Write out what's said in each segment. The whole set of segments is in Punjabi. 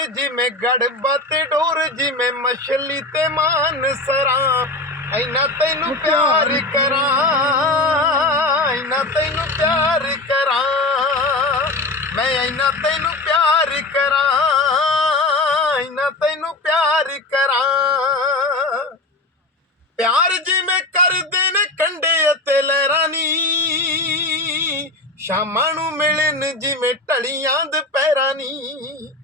ਡੋਰ ਜਿਵੇਂ ਗੜਬਾ ਤੇ ਡੋਰ ਜਿਵੇਂ ਮਛਲੀ ਤੇ ਮਾਨ ਸਰਾਂ ਐਨਾ ਤੈਨੂੰ ਪਿਆਰ ਕਰਾਂ ਐਨਾ ਤੈਨੂੰ ਪਿਆਰ ਕਰਾਂ। ਮੈਂ ਐਨਾ ਤੈਨੂੰ ਪਿਆਰ ਕਰਾਂ ਐਨਾ ਤੈਨੂੰ ਪਿਆਰ ਕਰਾਂ। ਪਿਆਰ ਜਿਵੇਂ ਕਰਦੇ ਨੇ ਕੰਡੇ ਅਤੇ ਲਹਿਰਾਂ ਨੀ ਸ਼ਾਮਾਂ ਨੂੰ ਮਿਲਣ ਜਿਵੇਂ ਢਲੀਆਂ ਦੁਪਹਿਰਾਂ ਨੀ।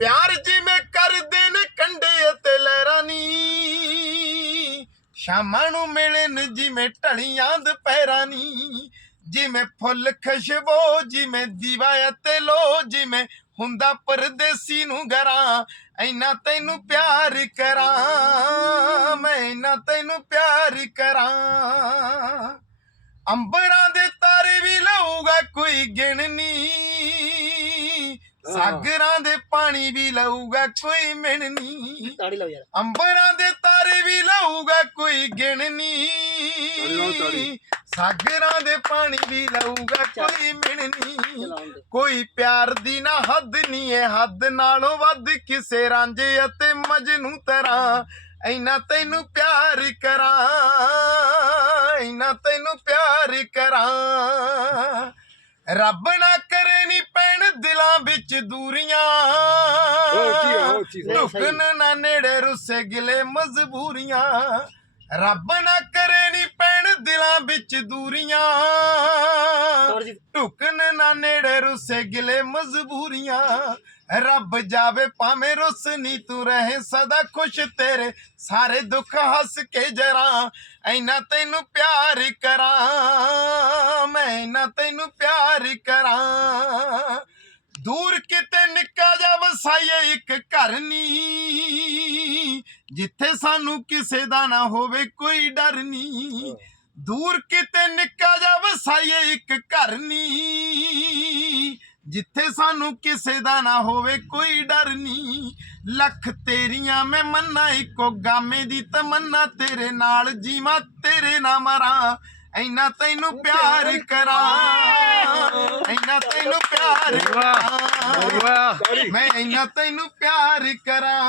ਪਿਆਰ ਜਿਵੇਂ ਕਰਦੇ ਨੇ ਕੰਡੇ ਅਤੇ ਲਹਿਰਾਂ ਨੀ ਸ਼ਾਮਾਂ ਨੂੰ ਮਿਲਣ ਜਿਵੇਂ ਢਲੀਆਂ ਦੁਪਹਿਰਾਂ ਨੀ ਜਿਵੇਂ ਫੁੱਲ ਖੁਸ਼ਬੋ, ਜਿਵੇਂ ਦੀਵਾ ਅਤੇ ਲੋ ਜਿਵੇਂ ਹੁੰਦਾ ਪਰਦੇਸੀ ਨੂੰ ਘਰਾਂ ਐਨਾ ਤੈਨੂੰ ਪਿਆਰ ਕਰਾਂ, ਮੈਂ ਐਨਾ ਤੈਨੂੰ ਪਿਆਰ ਕਰਾਂ। ਅੰਬਰਾਂ ਦੇ ਕੋਈ ਗਿਣਨੀ ਸਾਗਰਾਂ ਦੇ ਪਾਣੀ ਵੀ ਲਊਗਾ ਕੋਈ ਮਿਣਨੀ ਤਾੜੀ ਲਾਓ ਯਾਰ। ਅੰਬਰਾਂ ਦੇ ਤਾਰੇ ਵੀ ਲਊਗਾ ਕੋਈ ਗਿਣਨੀ। ਸਾਗਰਾਂ ਦੇ ਪਾਣੀ ਵੀ ਲਊਗਾ ਕੋਈ ਮਿਣਨੀ ਕੋਈ ਪਿਆਰ ਦੀ ਨਾ ਹੱਦ ਨਹੀਂ ਏ ਹੱਦ ਨਾਲੋਂ ਵੱਧ ਕਿਸੇ ਰਾਂਝੇ ਅਤੇ ਮਜਨੂ ਤਰ੍ਹਾਂ। ਐਨਾ ਤੈਨੂੰ ਪਿਆਰ ਕਰਾਂ। ਐਨਾ ਤੈਨੂੰ ਪਿਆਰ ਕਰਾਂ। ਰੱਬ ਨਾ ਕਰੇ ਨੀ ਪੈਣ ਦਿਲਾਂ ਵਿੱਚ ਦੂਰੀਆਂ। ਢੁਕਣ ਨਾ ਨੇੜੇ ਰੁੱਸੇ ਗਿਲੇ ਮਜਬੂਰੀਆਂ। ਰੱਬ ਨਾ ਕਰੇ ਨੀ ਪੈਣ ਦਿਲਾਂ ਵਿੱਚ ਦੂਰੀਆਂ। ਢੁਕਣ ਨਾ ਨੇੜੇ ਰੁੱਸੇ ਗਿਲੇ ਮਜਬੂਰੀਆਂ। ਰੱਬ ਜਾਵੇ ਭਾਵੇਂ ਰੁੱਸ ਨੀ ਤੂੰ ਰਹੇ ਸਦਾ ਖੁਸ਼ ਤੇਰੇ। ਸਾਰੇ ਦੁੱਖ ਹੱਸ ਕੇ ਜਰਾ ਐਨਾ ਤੈਨੂੰ ਪਿਆਰ ਕਰਾਂ। ਮੈਂ ਐਨਾ ਤੈਨੂੰ ਪਿਆਰ ਕਰਾਂ। ਦੂਰ ਕਿਤੇ ਨਿੱਕਾ ਜਾ ਵਸਾਈਏ ਇੱਕ ਘਰ ਨੀ। ਜਿੱਥੇ ਸਾਨੂੰ ਕਿਸੇ ਦਾ ਨਾ ਹੋਵੇ ਕੋਈ ਡਰ ਨੀ। ਦੂਰ ਕਿਤੇ ਨਿੱਕਾ ਜਾ ਵਸਾਈਏ ਇੱਕ ਘਰ ਨੀ। ਜਿੱਥੇ ਸਾਨੂੰ ਕਿਸੇ ਦਾ ਨਾ ਹੋਵੇ ਕੋਈ ਡਰ ਨੀ। ਲੱਖ ਤੇਰੀਆਂ ਮੈਂ ਮੰਨਾ ਇੱਕੋ ਗਾਮੇ ਦੀ ਤਮੰਨਾ। ਤੇਰੇ ਨਾਲ ਜੀਵਾਂ ਤੇਰੇ ਨਾਲ ਮਰਾਂ। ਐਨਾ ਤੈਨੂੰ ਪਿਆਰ ਕਰਾਂ। ਐਨਾ ਤੈਨੂੰ ਪਿਆਰ ਕਰਾਂ। ਵਾਹ। ਮੈਂ ਇੰਨਾ ਤੈਨੂੰ ਪਿਆਰ ਕਰਾਂ।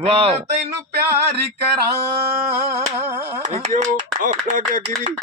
ਵਾਓ। ਇੰਨਾ ਤੈਨੂੰ ਪਿਆਰ ਕਰਾਂ। ਥੈਂਕ ਯੂ ਆਖੜਾ ਕੇ ਅੱਗੇ ਵੀ।